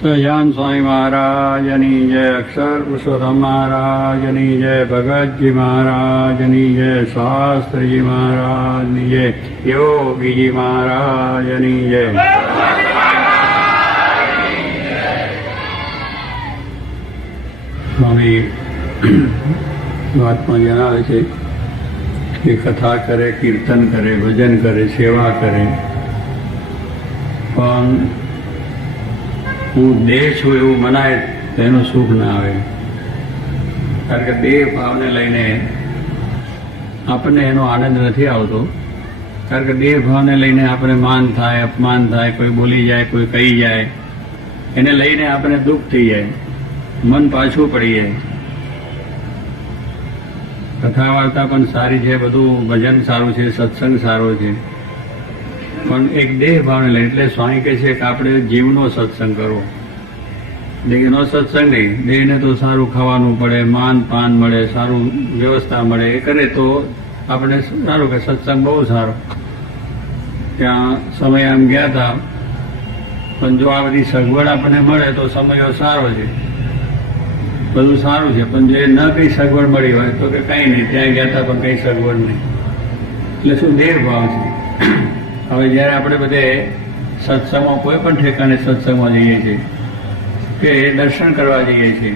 સહજાન સ્વામી મહારાજની જય, અક્ષર પુરુષોત્તમ મહારાજની જય, ભગતજી મહારાજની જય, શાસ્ત્રીજી મહારાજની જય, યોગીજી મહારાજની જય. સ્વામી વાતમાં જણાવે છે કે કથા કરે, કીર્તન કરે, ભજન કરે, સેવા કરે, પણ હું દેહ છું એવું મનાય તો એનું સુખ ના આવે. કારણ કે દેહ ભાવને લઈને આપણને એનો આનંદ નથી આવતો. કારણ કે દેહ ભાવને લઈને આપણે માન થાય, અપમાન થાય, કોઈ બોલી જાય, કોઈ કહી જાય, એને લઈને આપણે દુઃખ થઈ જાય, મન પાછું પડી જાય. કથા વાર્તા પણ સારી છે, બધું ભજન સારું છે, સત્સંગ સારો છે, પણ એક દેહ ભાવને લઈને. એટલે સ્વામી કહે છે કે આપણે જીવનો સત્સંગ કરવો, દેહનો સત્સંગ નહીં. દેહને તો સારું ખાવાનું પડે, માન પાન મળે, સારું વ્યવસ્થા મળે, એ કરે તો આપણે સારું કે સત્સંગ બહુ સારો. ત્યાં સમય આમ ગયા હતા, પણ જો આ બધી સગવડ આપણને મળે તો સમયો સારો છે, બધું સારું છે. પણ જે ન કંઈ સગવડ મળી હોય તો કે કંઈ નહીં, ત્યાં ગયા હતા પણ કંઈ સગવડ નહીં. એટલે શું દેહ ભાવ છે. હવે જ્યારે આપણે બધે સત્સંગમાં, કોઈ પણ ઠેકાણે સત્સંગમાં જઈએ છીએ કે દર્શન કરવા જઈએ છીએ,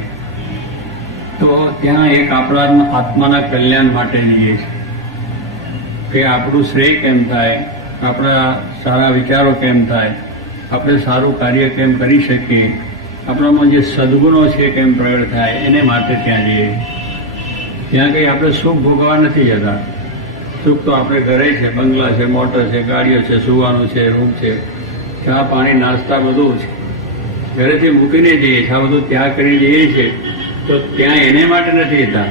તો ત્યાં એક આપણા આત્માના કલ્યાણ માટે જઈએ છીએ કે આપણું શ્રેય કેમ થાય, આપણા સારા વિચારો કેમ થાય, આપણે સારું કાર્ય કેમ કરી શકીએ, આપણામાં જે સદગુણો છે કેમ પ્રગટ થાય, એને માટે ત્યાં જઈએ. ત્યાં કંઈ આપણે સુખ ભોગવવા નથી જતા. સુખ તો આપણે ઘરે છે, બંગલા છે, મોટર છે, ગાડીઓ છે, સુવાનું છે, રૂમ છે, ચા પાણી નાસ્તા બધું છે, ઘરેથી મૂકીને જઈએ છીએ. આ બધું ત્યાગ કરીને જઈએ છીએ તો ત્યાં એને માટે નથી જતા,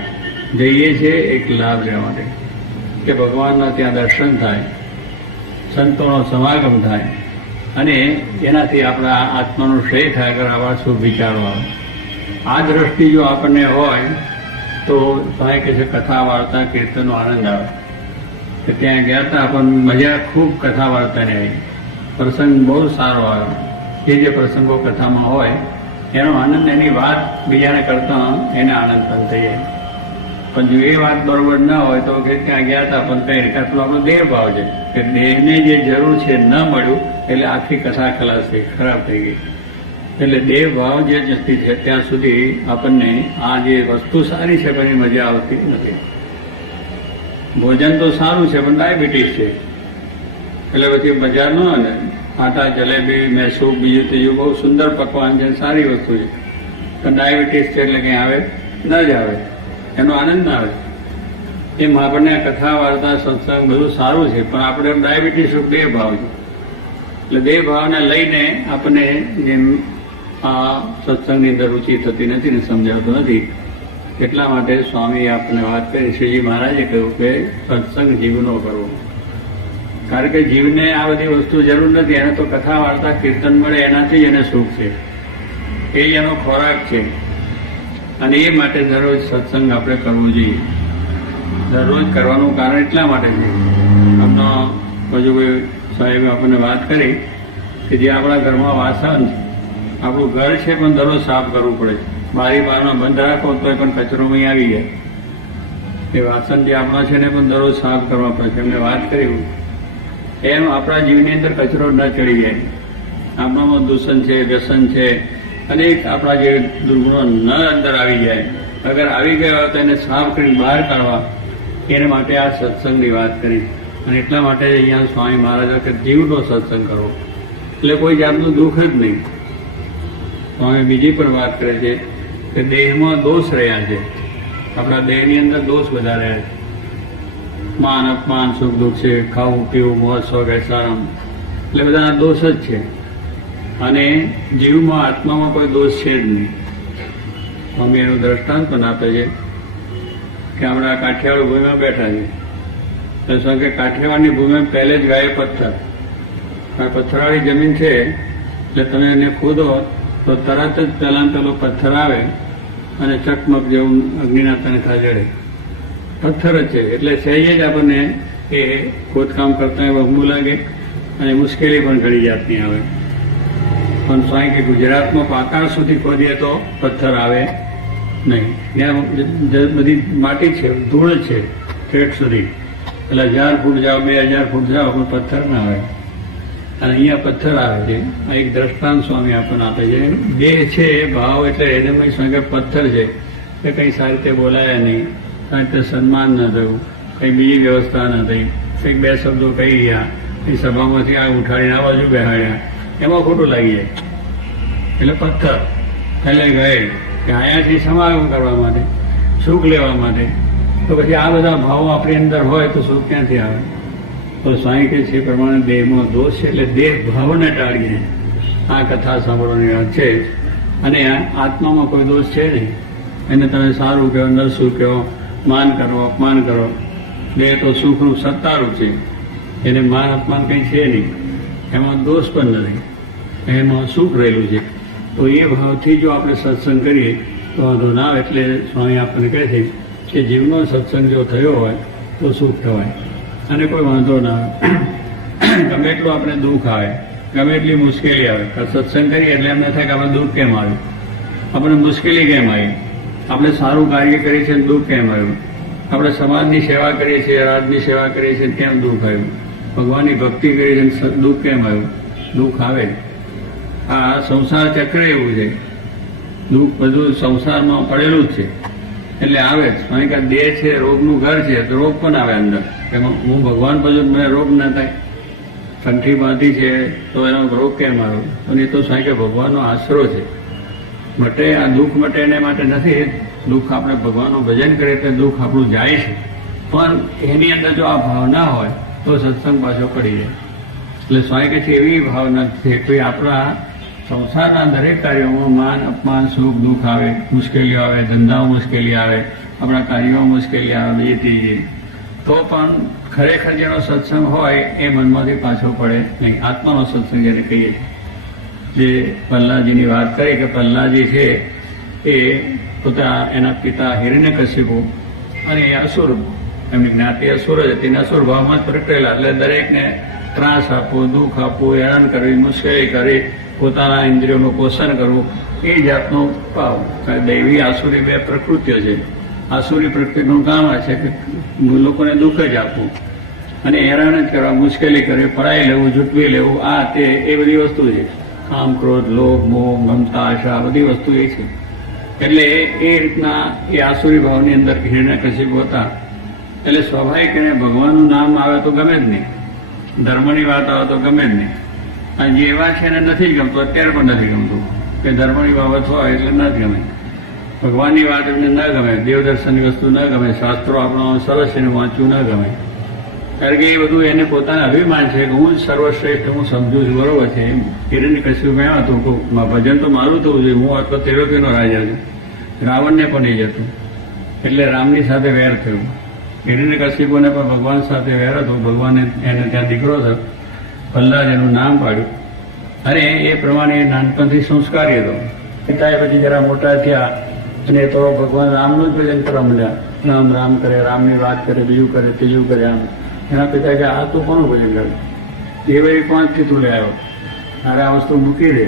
જઈએ છીએ એક લાભ લેવા માટે કે ભગવાનના ત્યાં દર્શન થાય, સંતોનો સમાગમ થાય અને એનાથી આપણા આત્માનું શ્રેય થાય. અગર આવા શુભ વિચારો આવે, આ દ્રષ્ટિ જો આપણને હોય તો સાહેબ કે છે કથા વાર્તા કીર્તનનો આનંદ આવે. કે ત્યાં ગયા હતા પણ મજા ખૂબ કથા વાર્તાને આવી, પ્રસંગ બહુ સારો આવ્યો. જે જે પ્રસંગો કથામાં હોય એનો આનંદ, એની વાત બીજાને કરતા એને આનંદ પણ થઈ જાય. પણ જો એ વાત બરોબર ના હોય તો કે ત્યાં ગયા હતા પણ કંઈ એટલો આપણો દેહ ભાવ છે કે દેહને જે જરૂર છે ન મળ્યું એટલે આખી કથા ખલાસ થઈ, ખરાબ થઈ ગઈ. એટલે દેહ ભાવ જે જતી છે ત્યાં સુધી આપણને આ જે વસ્તુ સારી છે પણ એ મજા આવતી નથી. ભોજન તો સારું છે પણ ડાયાબિટીસ છે એટલે પછી મજા ન આવે. આટા જલેબી મેસૂબ બીજું ત્રીજું બહુ સુંદર પકવાન છે, સારી વસ્તુ છે, પણ ડાયાબિટીસ છે એટલે કંઈ આવે ન જ આવે, એનો આનંદ ના આવે. એમ આપણને કથા વાર્તા સત્સંગ બધું સારું છે પણ આપણે ડાયાબિટીસ દેહ ભાવ છે. એટલે દેહ ભાવને લઈને આપણને જેમ આ સત્સંગની અંદર રુચિ થતી નથી ને સમજાવતું નથી. એટલા માટે સ્વામી આપણને વાત કરી, શ્રીજી મહારાજે કહ્યું કે સત્સંગ જીવનો કરવો. કારણ કે જીવને આ બધી વસ્તુ જરૂર નથી, એને તો કથા વાર્તા કીર્તન મળે એનાથી જ એને સુખ છે, એ જ એનો ખોરાક છે. અને એ માટે દરરોજ સત્સંગ આપણે કરવો જોઈએ. દરરોજ કરવાનું કારણ એટલા માટે છે, હમણાં ભજુભાઈ સાહેબે આપણને વાત કરી કે જે આપણા ઘરમાં વાસણ, આપણું ઘર છે પણ દરરોજ સાફ કરવું પડે. બારી બારમાં બંધ રાખો તો પણ કચરો અહીં આવી જાય. એ વાસણ જે આપણા છે ને પણ દરરોજ સાફ કરવા પડે. એમને વાત કરી એમ આપણા જીવની અંદર કચરો ન ચડી જાય. આપણામાં દૂષણ છે, વ્યસન છે, અનેક આપણા જે દુર્ગુણો ન અંદર આવી જાય. અગર આવી ગયા હોય તો એને સાફ કરી બહાર કાઢવા, એને માટે આ સત્સંગની વાત કરી. અને એટલા માટે અહીંયા સ્વામી મહારાજ કે જીવનો સત્સંગ કરવો એટલે કોઈ જાતનું દુઃખ જ નહીં. સ્વામી બીજી પણ વાત કરે છે કે દેહમાં દોષ રહ્યા છે, આપણા દેહની અંદર દોષ બધા રહ્યા છે. માન અપમાન, સુખ દુઃખ છે, ખાવું પીવું, મોજ શોખ, એસારામ, એટલે બધાના દોષ જ છે. અને જીવમાં, આત્મામાં કોઈ દોષ છે જ નહીં. સ્વામી એનું દ્રષ્ટાંત પણ આપે છે કે આપણા કાઠિયાવાડ ભૂમિમાં બેઠા છે તો કે કાઠિયાવાડની ભૂમિમાં પહેલે જ ગાય પથ્થર, પથ્થરવાળી જમીન છે એટલે તમે એને ખોદો તો તરત જ પહેલા પેલો પથ્થર આવે અને ચકમક જેવું અગ્નિના તણખા જડે. પથ્થર જ છે એટલે સહેજ જ આપણને એ ખોદકામ કરતા અઘમું લાગે અને મુશ્કેલી પણ ઘણી જાતની આવે. પણ સ્વામી કે ગુજરાતમાં પાકા સુધી ખોદીએ તો પથ્થર આવે નહીં. ત્યાં બધી માટી છે, ધૂળ છે ઠેઠ સુધી, એટલે 1000 ફૂટ જાઓ, 2000 ફૂટ જાઓ પણ પથ્થર ના આવે. અને અહીંયા પથ્થર આવે છે. આ એક દ્રષ્ટાંત સ્વામી આપણને આપે છે. દેહ છે એ ભાવ, એટલે એને સ્વામી કે પથ્થર છે એ કંઈ સારી રીતે બોલાયા નહીં, સારી રીતે સન્માન ન થયું, કંઈ બીજી વ્યવસ્થા ન થઈ, કંઈક 2 શબ્દો કહી ગયા, એ સભામાંથી આ ઉઠાડીને આ બાજુ બેહાડ્યા, એમાં ખોટું લાગી જાય. એટલે પથ્થર એટલે ગયે કે અહીંયાથી સમાગમ કરવા માટે, સુખ લેવા માટે. તો પછી આ બધા ભાવો આપણી અંદર હોય તો સુખ ક્યાંથી આવે? તો સ્વામી કે છે પ્રમાણે દેહમાં દોષ છે, એટલે દેહ ભાવને ટાળીને આ કથા સાંભળવાની વાત છે. અને આત્મામાં કોઈ દોષ છે નહીં. એને તમે સારું કહો, નરસું કહો, માન કરો, અપમાન કરો, દેહ તો સુખરૂપ સત્તારૂપ છે, એને માન અપમાન કંઈ છે નહીં, એમાં દોષ પણ નથી, એમાં સુખ રહેલું છે. તો એ ભાવથી જો આપણે સત્સંગ કરીએ તો વાંધો ના આવે. એટલે સ્વામી આપણને કહે છે કે જીવનો સત્સંગ જો થયો હોય તો સુખ થવાય અને કોઈ વાંધો ના આવે. ગમે એટલું આપણે દુઃખ આવે, ગમે એટલી મુશ્કેલી આવે, સત્સંગ કરીએ એટલે એમ ન થાય કે આપણે દુઃખ કેમ આવ્યું, આપણે મુશ્કેલી કેમ આવી, આપણે સારું કાર્ય કરીએ છીએ દુઃખ કેમ આવ્યું, આપણે સમાજની સેવા કરીએ છીએ, રાજની સેવા કરીએ છીએ કેમ દુઃખ આવ્યું, ભગવાનની ભક્તિ કરીએ છીએ દુઃખ કેમ આવ્યું? દુઃખ આવે. આ સંસાર ચક્ર એવું છે, દુઃખ બધું સંસારમાં પડેલું જ છે, એટલે આવે જ. કારણ કે દેહ છે રોગનું ઘર છે, તો રોગ પણ આવે અંદર. એમાં હું ભગવાન પછી મને રોગ ના થાય, કંઠી બાંધી છે તો એનો રોગ કેમ આવ્યો? અને એ તો સાહેબ કે ભગવાનનો આશરો છે, મટે આ દુઃખ મટે એને માટે નથી. દુઃખ આપણે ભગવાનનું ભજન કરીએ એટલે દુઃખ આપણું જાય છે, પણ એની અંદર જો આ ભાવના હોય તો સત્સંગ પાછો પડી જાય. એટલે સ્વામી કહે છે એવી ભાવના છે કોઈ આપણા સંસારના દરેક કાર્યોમાં માન અપમાન સુખ દુઃખ આવે, મુશ્કેલીઓ આવે, ધંધામાં મુશ્કેલી આવે, આપણા કાર્યોમાં મુશ્કેલી આવે, બીજી ત્રીજી, તો પણ ખરેખર જેનો સત્સંગ હોય એ મનમાંથી પાછો પડે નહીં. આત્માનો સત્સંગ જેને કહીએ છીએ. જે પ્રહલાદજીની વાત કરી કે પ્રહલાદજી છે એ પોતા એના પિતા હિરણ્યકશિપુ અને એ અસુર, એમની જ્ઞાતિ અસુર જ હતી, અસુર ભાવમાં જ પ્રગટેલા. એટલે દરેકને ત્રાસ આપવું, દુઃખ આપવું, હેરાન કરવી, મુશ્કેલી કરી, પોતાના ઇન્દ્રિયોનું પોષણ કરવું, એ જાતનો ભાવ. દૈવી આસુરી 2 પ્રકૃતિઓ છે. આસુરી પ્રકૃતિનું કામ આ છે કે લોકોને દુઃખ જ આપવું અને હેરાન જ કરવા, મુશ્કેલી કરવી, પડાઈ લેવું, જૂટવી લેવું, આ તે એ બધી વસ્તુ છે. કામ ક્રોધ લોભ મોહ મમતા આશા બધી વસ્તુ એ છે. એટલે એ રીતના એ આસુરી ભાવની અંદર હિરણ્યકશિપુ હતા. એટલે સ્વાભાવિક એને ભગવાનનું નામ આવે તો ગમે જ નહીં, ધર્મની વાત આવે તો ગમે જ નહીં. અને જે એવા છે એને નથી જ ગમતું, અત્યારે પણ નથી ગમતું કે ધર્મની બાબત હોય એટલે ન જ ગમે, ભગવાનની વાત એમને ન ગમે, દેવદર્શનની વસ્તુ ન ગમે, શાસ્ત્રો આપણો સરસ એને વાંચવું ન ગમે. કારણ કે એ બધું એને પોતાના અભિમાન છે કે હું જ સર્વશ્રેષ્ઠ હું સમજુ છું, બરોબર છે. હિરણ્યકશિપુ એમ હતું કે ભજન તો મારું થવું જોઈએ, હું આટલો તેલોકીનો રાજા છું. રાવણને પણ એ જતું, એટલે રામની સાથે વેર થયું. હિરણ્યકશિપુને પણ ભગવાન સાથે વેર હતો, ભગવાને એને ત્યાં દીકરો થયો, પ્રહલાદ એનું નામ પાડ્યું. અને એ પ્રમાણે નાનપણથી સંસ્કારી હતો. પિતાએ પછી જરા મોટા થયા અને તો ભગવાન રામનું જ ભજન કરવા માંડ્યા. રામ રામ કરે, રામની વાત કરે, બીજું કરે, ત્રીજું કરે. આમ એના પિતા કે આ તો કોનું ભજન કરે? એ ભાઈ 5થી તું લે આવ્યો, અરે આ વસ્તુ મૂકી દે.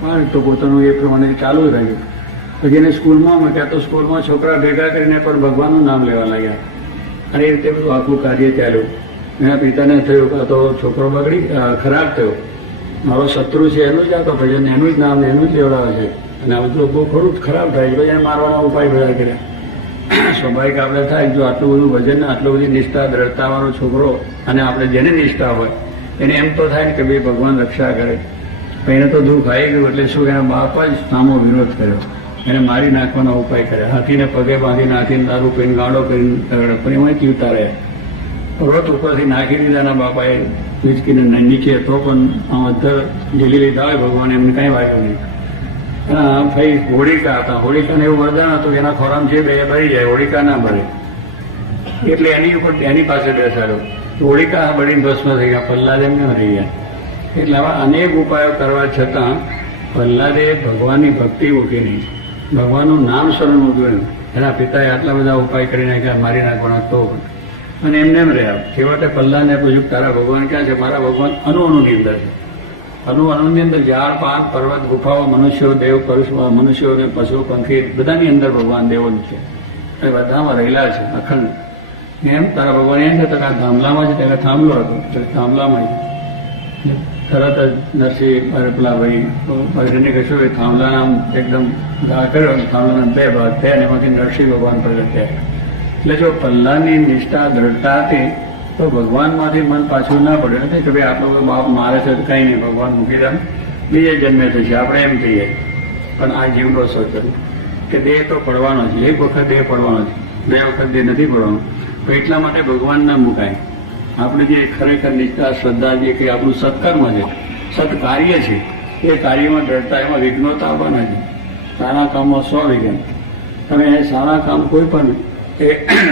પણ તો પોતાનું એ પ્રમાણે ચાલુ જ રહ્યું. પછી એને સ્કૂલમાં મૂક્યા તો સ્કૂલમાં છોકરા ભેગા કરીને પણ ભગવાનનું નામ લેવા લાગ્યા. અને એ રીતે બધું આખું કાર્ય ચાલ્યું. એના પિતાને થયું કે તો છોકરો બગડી ખરાબ થયો, મારો શત્રુ છે એનું જ આ તો ભજન, એનું જ નામ એનું જ લેવડાવે છે, અને આ બધું બહુ ખરું જ ખરાબ થાય. પછી એને મારવાના ઉપાય બધા કર્યા. સ્વાભાવિક આપણે થાય જો આટલું બધું ભજન, આટલું બધી નિષ્ઠા દ્રઢતાવાળો છોકરો, અને આપણે જેને નિષ્ઠા હોય એને એમ તો થાય ને કે ભાઈ ભગવાન રક્ષા કરે. પણ એને તો દુઃખ આવી ગયું એટલે શું, એના બાપ જ સામો વિરોધ કર્યો, એને મારી નાખવાનો ઉપાય કર્યા. હાથીને પગે બાંધીને હાથીને દારૂ પીને ગાંડો કરીને પણ એમાંથી ઉતાર્યા. વ્રત ઉપરથી નાખી દીધા એના બાપાએ વીંચકીને નીચે, તો પણ અધર ઝીલી લીધા હોય ભગવાન, એમને કાંઈ વાગ્યું નહીં. ભાઈ હોળિકા હતા, હોળિકાને એવું વરદાન હતું કે એના ખોરામ જે બે બળી જાય, હોળિકા ના બળે, એટલે એની ઉપર એની પાસે બેસાડ્યો. હોળિકા બળીને ભસ્મ થઈ ગયા, પ્રહલાદ એમ ન રહી ગયા. એટલે આવા અનેક ઉપાયો કરવા છતાં પ્રહલાદે ભગવાનની ભક્તિ મૂકી નહીં, ભગવાનનું નામ સ્મરણ મૂક્યું. એના પિતાએ આટલા બધા ઉપાય કરી નાખ્યા, મારી નાખવાના, તો અને એમને એમ રહ્યા. છેવટે પ્રહલાદને પૂછ્યું તારા ભગવાન ક્યાં છે? મારા ભગવાન અણુની અંદર છે. અનુની અંદર ઝાડ પાન પર્વત ગુફાઓ મનુષ્યો દેવ પરુષ મનુષ્યો ને પશુ પંખી બધાની અંદર ભગવાન દેવો છે એ બધામાં રહેલા છે અખંડ. એમ તારા ભગવાન એમ છે તો આ થાંભલામાં છે તેને થાંભલો હતો થાંભલામાં તરત જ નરસિંહ પેલા ભાઈ કશું એ થાંભલાના એકદમ ઘા કર્યો થાંભલાના બે ભાગ થયા અને એમાંથી નરસિંહ ભગવાન પ્રગટ થયા. એટલે જો પલ્લાની નિષ્ઠા દ્રઢતા હતી તો ભગવાનમાંથી મન પાછું ના પડે નથી કે ભાઈ આટલો બાપ મારે છે કંઈ નહીં ભગવાન મૂકી દે બીજે જન્મે થશે આપણે એમ કહીએ. પણ આ જીવનો સત્ય કે દેહ તો પડવાનો છે, એક વખત દેહ પડવાનો છે, બે વખત દેહ નથી પડવાનો. તો એટલા માટે ભગવાન ના મુકાય. આપણે જે ખરેખર નિષ્ઠા શ્રદ્ધા જે કે આપણું સત્કર્મ છે સત્કાર્ય છે એ કાર્યમાં દ્રઢતા એમાં વિઘ્નો તો આવવાના છે. સારા કામમાં 100 વિઘ્ન. તમે સારા કામ કોઈ પણ એ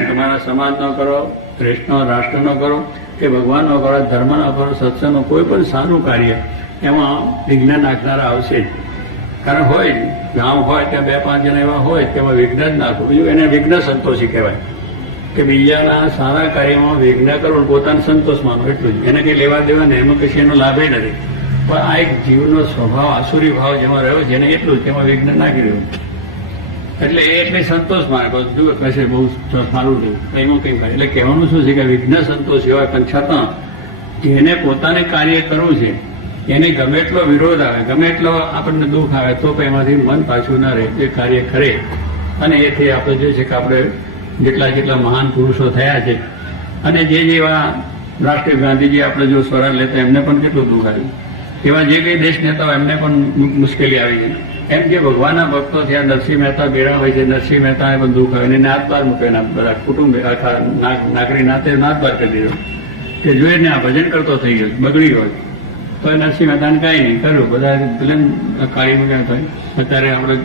તમારા સમાજનો કરો, દેશનો રાષ્ટ્રનો કરો કે ભગવાનનો કરો, ધર્મનો કરો, સત્સંગનો કોઈ પણ સારું કાર્ય એમાં વિઘ્ન નાખનારા આવશે જ. કારણ હોય ગામ હોય ત્યાં 2-5 જણા એવા હોય તેમાં વિઘ્ન જ નાખો. બીજું એને વિઘ્ન સંતોષી કહેવાય કે બીજાના સારા કાર્યમાં વિઘ્ન કરો પોતાનો સંતોષ માનો એટલું જ. એને કંઈ લેવા દેવા ને એમાં કશી એનો લાભે નથી. પણ આ એક જીવનો સ્વભાવ આસુરી ભાવ જેમાં રહ્યો છે એને એટલું જ તેમાં વિઘ્ન નાખી રહ્યું એટલે એ એટલે સંતોષ માને જુઓ કશે બહુ સારું થયું એમાં કંઈ કરે. એટલે કહેવાનું શું છે કે વિઘ્ન સંતોષ એવા પણ છતાં જેને પોતાને કાર્ય કરવું છે એને ગમે એટલો વિરોધ આવે ગમે એટલો આપણને દુઃખ આવે તો પણ એમાંથી મન પાછું ના રહે એ કાર્ય કરે. અને એથી આપણે જોઈએ છે કે આપણે જેટલા મહાન પુરુષો થયા છે અને જે જેવા રાષ્ટ્રીય ગાંધીજી આપણે જો સ્વરાજ લેતા એમને પણ કેટલું દુઃખ આવ્યું. એવા જે કંઈ દેશ નેતાઓ એમને પણ મુશ્કેલી આવી છે. એમ જે ભગવાનના ભક્તો થયા નરસિંહ મહેતા બેરા હોય છે નરસિંહ મહેતાને પણ દુઃખ આવે એને નાત બાર મૂક્યો બધા કુટુંબ આખા નાગરી નાતે નાત બાર કરી દીધો કે જોઈને આ ભજન કરતો થઈ ગયો બગડી ગયો તો નરસિંહ મહેતાને કાંઈ નહીં કર્યું બધા ભલે કાળી મૂક્યા થાય. અત્યારે આપણે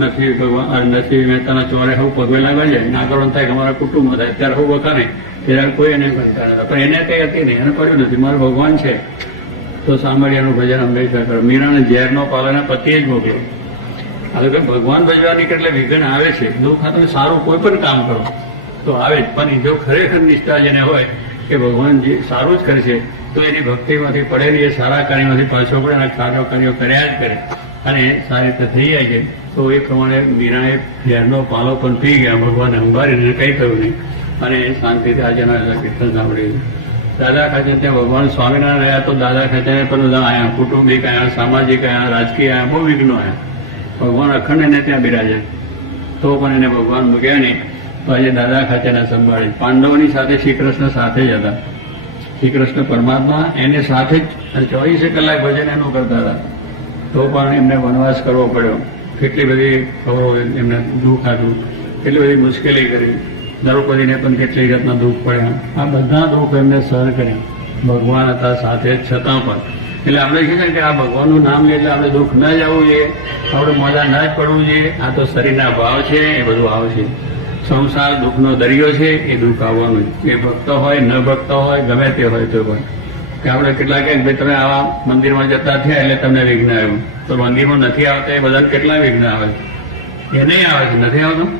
નરસિંહ મહેતાના ચોરે હું પગવે લાગવા જાય ના કરવાનું થાય કે અમારા કુટુંબ થાય ત્યારે હું વખાને ત્યારે કોઈ એને કરતા નતા. પણ એને કંઈ હતી નહીં એને પડ્યું નથી મારું ભગવાન છે તો સાંભળ્યાનું ભજન હંમેશા કરો. મીરાને ઝેરનો પાલના પતિએ જ મોકલ્યો. હવે કે ભગવાન ભજવાની એટલે વિઘ્ન આવે છે દુઃખ આ તમે સારું કોઈ પણ કામ કરો તો આવે જ. પણ જો ખરેખર નિષ્ઠા જેને હોય કે ભગવાન જે સારું જ કરશે તો એની ભક્તિમાંથી પડેલી એ સારા કાર્યમાંથી પાછો પડે અને સારા કાર્યો કર્યા જ કરે અને સારી રીતે થઈ જાય છે. તો એ પ્રમાણે મીરાએ ઝેરનો પાલો પણ પી ગયા ભગવાનને સંભાળીને કંઈ થયું નહીં અને શાંતિથી આજના કીર્તન સાંભળ્યું. દાદા ખાચર ત્યાં ભગવાન સ્વામિનારાયણ રહ્યા તો દાદા ખાચરને પણ બધા આવ્યા કુટુંબિક આવ્યા સામાજિક આવ્યા રાજકીય આવ્યા બહુ વિઘ્નો આવ્યા. ભગવાન અખંડ એને ત્યાં બિરાજ્યા તો પણ એને ભગવાન મૂક્યા નહીં. તો આજે દાદા ખાચરને સંભાળી. પાંડવોની સાથે શ્રી કૃષ્ણ સાથે જ હતા. શ્રી કૃષ્ણ પરમાત્મા એને સાથે જ 24 કલાક ભજન એનું કરતા હતા તો પણ એમને વનવાસ કરવો પડ્યો. કેટલી બધી એમને દુઃખ આવ્યું કેટલી બધી મુશ્કેલી કરી. દ્રૌપદીને પણ કેટલી જાતના દુઃખ પડ્યા. આ બધા દુઃખ એમને સહન કર્યા. ભગવાન હતા સાથે છતાં પણ. એટલે આપણે કહીએ કે આ ભગવાનનું નામ લે એટલે આપણે દુઃખ ન જ આવવું જોઈએ આપણે મોજા ન જ પડવું જોઈએ. આ તો શરીરના ભાવ છે એ બધું આવશે. સંસાર દુઃખનો દરિયો છે એ દુઃખ આવવાનું એ ભક્ત હોય ન ભક્ત હોય ગમે તે હોય તો પણ કે આપણે કેટલા કે ભાઈ તમે આવા મંદિરમાં જતા થયા એટલે તમને વિઘ્ન આવ્યું તો મંદિરમાં નથી આવતા એ બધાને કેટલા વિઘ્ન આવે એ નહીં આવે છે નથી આવતું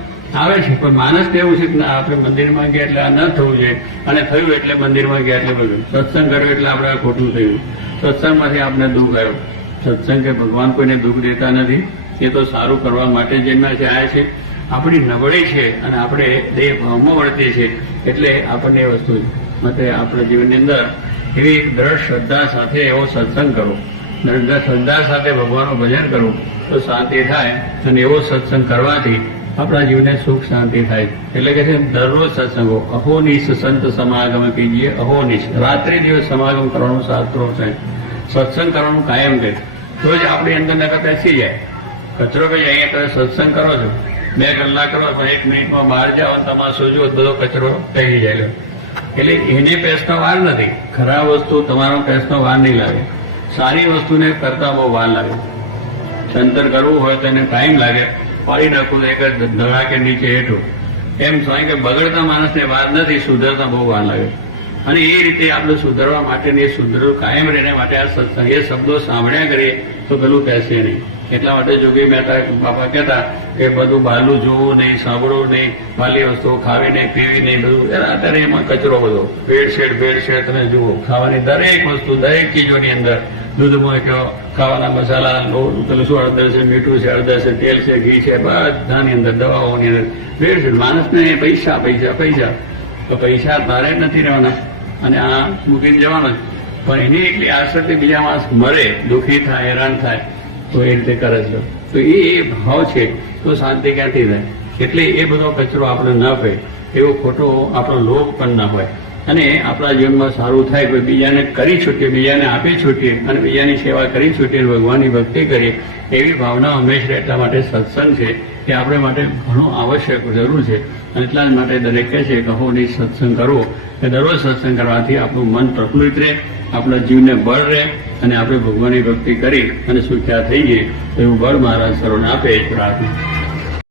આવે છે. પણ માણસ તો એવું છે કે આપણે મંદિરમાં ગયા એટલે આ ન થવું જોઈએ અને થયું એટલે મંદિરમાં ગયા એટલે બધું સત્સંગ કર્યો એટલે આપણે ખોટું થયું. સત્સંગમાંથી આપણે દુઃખ આવ્યું. સત્સંગ કે ભગવાન કોઈને દુઃખ દેતા નથી એ તો સારું કરવા માટે જેમના છે આ છે. આપણી નબળી છે અને આપણે દેહ ભાવમાં વર્તીએ છીએ એટલે આપણને એ વસ્તુ માટે આપણા જીવનની અંદર એવી દ્રઢ શ્રદ્ધા સાથે એવો સત્સંગ કરો દ્રઢ શ્રદ્ધા સાથે ભગવાનનું ભજન કરવું તો શાંતિ થાય અને એવો સત્સંગ કરવાથી આપણા જીવને સુખ શાંતિ થાય. એટલે કે છે દરરોજ સત્સંગો અહોનિશ સંત સમાગમ કીજીએ. અહોનિશ રાત્રિ દિવસ સમાગમ કરવાનું શાસ્ત્રો છે. સત્સંગ કરવાનું કાયમ છે તો જ આપણી અંદર નકર બેસી જાય. કચરો કે અહીંયા તમે સત્સંગ કરો છો 2 કલાક કરો પણ 1 મિનિટમાં બહાર જાઓ તમાશો જો બધો કચરો થઈ જાય. એટલે એને પેસનો વાર નથી. ખરાબ વસ્તુ તમારો પેસનો વાર નહીં લાગે. સારી વસ્તુને કરતા બહુ વાર લાગે. સંતર કરવું હોય તો એને ટાઈમ લાગે. પાડી નાખવું એક જ ધડાકે નીચે હેઠું એમ થાય કે બગડતા માણસને વાર નથી સુધરતા બહુ વાર લાગે. અને એ રીતે આપણે સુધરવા માટેની એ સુધરવું કાયમ રહેવા માટે આ સત્સંગ એ શબ્દો સાંભળ્યા કરીએ તો પેલું બેસે નહીં. એટલા માટે જોગી મહેતા બાપા કહેતા કે બધું બહારનું જોવું નહીં સાંભળવું નહીં વાલી વસ્તુઓ ખાવી નહીં પીવી નહીં બધું અત્યારે એમાં કચરો બધો ભેળસેળ તમે જુઓ ખાવાની દરેક વસ્તુ દરેક ચીજોની અંદર દૂધમાં કે ખાવાના મસાલા, લોટ, પેલું શું હળદર છે, મીઠું છે, હળદર છે, તેલ છે, ઘી છે, બધાની અંદર દવાઓની અંદર ભેળ છે. માણસને પૈસા પૈસા પૈસા, તો પૈસા તારે નથી રહેવાના અને આ મૂકીને જવાનો જ. પણ એની એટલી આસક્તિ બીજા માણસ મરે, દુઃખી થાય, હેરાન થાય, તો એ રીતે કરે છે. તો એ ભાવ છે તો શાંતિ ક્યાંથી થાય? એટલે એ બધો કચરો આપણે ન ફે, એવો ખોટો આપણો લોભ પણ ના હોય. અને આપણા જીવનમાં સારું થાય, કોઈ બીજાને કરી છૂટીએ, બીજાને આપી છૂટીએ અને બીજાની સેવા કરી છૂટીએ, ભગવાનની ભક્તિ કરીએ, એવી ભાવના હંમેશા એટલા માટે સત્સંગ છે કે આપણે માટે ઘણું આવશ્યક જરૂર છે. અને એટલા જ માટે દરેક કહે છે કે અહોની સત્સંગ કરવો, કે દરરોજ સત્સંગ કરવાથી આપણું મન પ્રફુલ્લિત રહે, આપણા જીવને બળ રહે અને આપણે ભગવાનની ભક્તિ કરી અને સુખ્યા થઈએ, એવું બળ મહારાજ સર્વને આપે. પ્રાર્થના.